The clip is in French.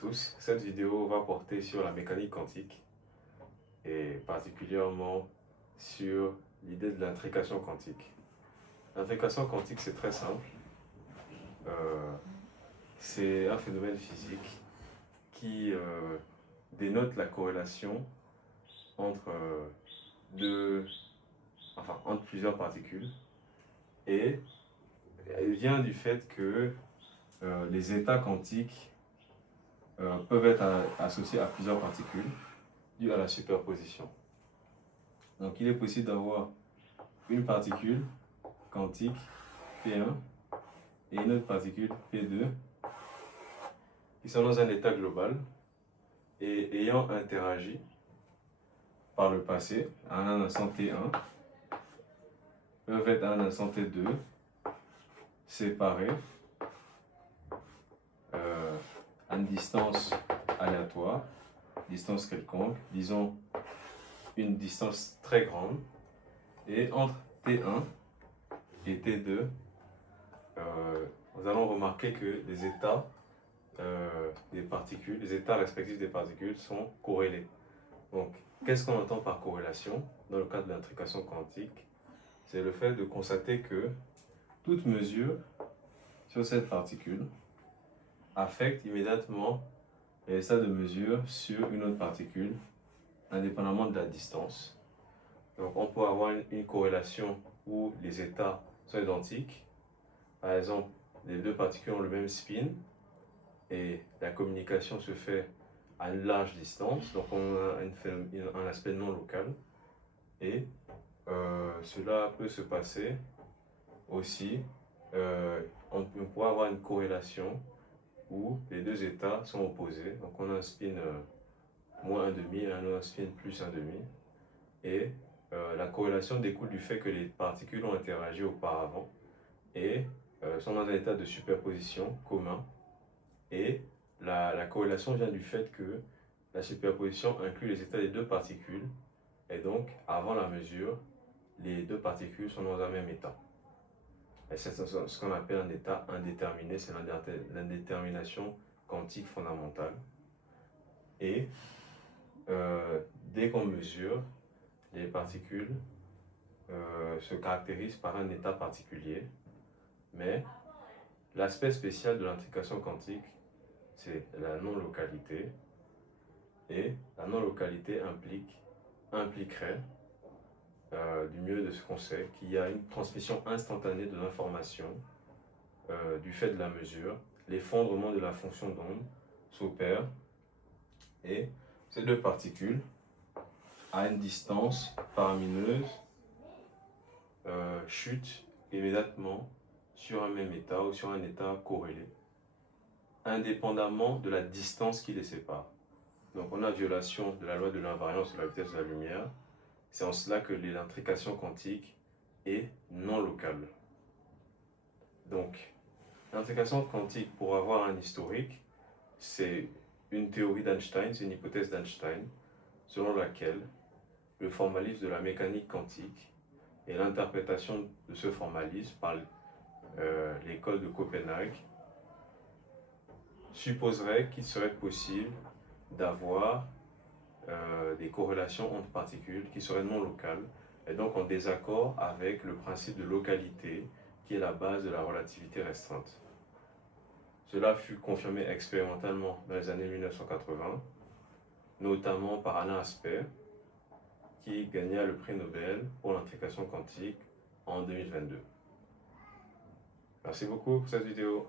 tous. Cette vidéo va porter sur la mécanique quantique et particulièrement sur l'idée de l'intrication quantique. L'intrication quantique, c'est très simple. C'est un phénomène physique qui dénote la corrélation entre, entre plusieurs particules, et elle vient du fait que les états quantiques peuvent être associés à plusieurs particules dû à la superposition. Donc il est possible d'avoir une particule quantique P1 et une autre particule P2 qui sont dans un état global et ayant interagi par le passé à un instant T1 peuvent être à un instant T2 séparés à une distance aléatoire, distance quelconque, disons une distance très grande, et entre T1 et T2, nous allons remarquer que les états des particules, les états respectifs des particules sont corrélés. Donc, qu'est-ce qu'on entend par corrélation dans le cadre de l'intrication quantique? C'est le fait de constater que toute mesure sur cette particule affecte immédiatement les états de mesure sur une autre particule, indépendamment de la distance. Donc, on peut avoir une corrélation où les états sont identiques. Par exemple, les deux particules ont le même spin et la communication se fait à une large distance, donc on a un aspect non local. Et cela peut se passer aussi, on pourrait avoir une corrélation où les deux états sont opposés. Donc on a un spin moins 1,5 et un autre spin plus 1,5. Et la corrélation découle du fait que les particules ont interagi auparavant et sont dans un état de superposition commun. Et la corrélation vient du fait que la superposition inclut les états des deux particules. Et donc, avant la mesure, les deux particules sont dans un même état. Et c'est ce qu'on appelle un état indéterminé, c'est l'indétermination quantique fondamentale. Et dès qu'on mesure, les particules se caractérisent par un état particulier. Mais l'aspect spécial de l'intrication quantique, c'est la non-localité. Et la non-localité impliquerait, du mieux de ce qu'on sait, qu'il y a une transmission instantanée de l'information du fait de la mesure. L'effondrement de la fonction d'onde s'opère et ces deux particules, à une distance faramineuse, chutent immédiatement sur un même état ou sur un état corrélé, indépendamment de la distance qui les sépare. Donc on a violation de la loi de l'invariance de la vitesse de la lumière. C'est en cela que l'intrication quantique est non locale. Donc, l'intrication quantique, pour avoir un historique, c'est une théorie d'Einstein, c'est une hypothèse d'Einstein, selon laquelle le formalisme de la mécanique quantique et l'interprétation de ce formalisme par l'école de Copenhague supposerait qu'il serait possible d'avoir des corrélations entre particules qui seraient non locales et donc en désaccord avec le principe de localité qui est la base de la relativité restreinte. Cela fut confirmé expérimentalement dans les années 1980, notamment par Alain Aspect, qui gagna le prix Nobel pour l'intrication quantique en 2022. Merci beaucoup pour cette vidéo.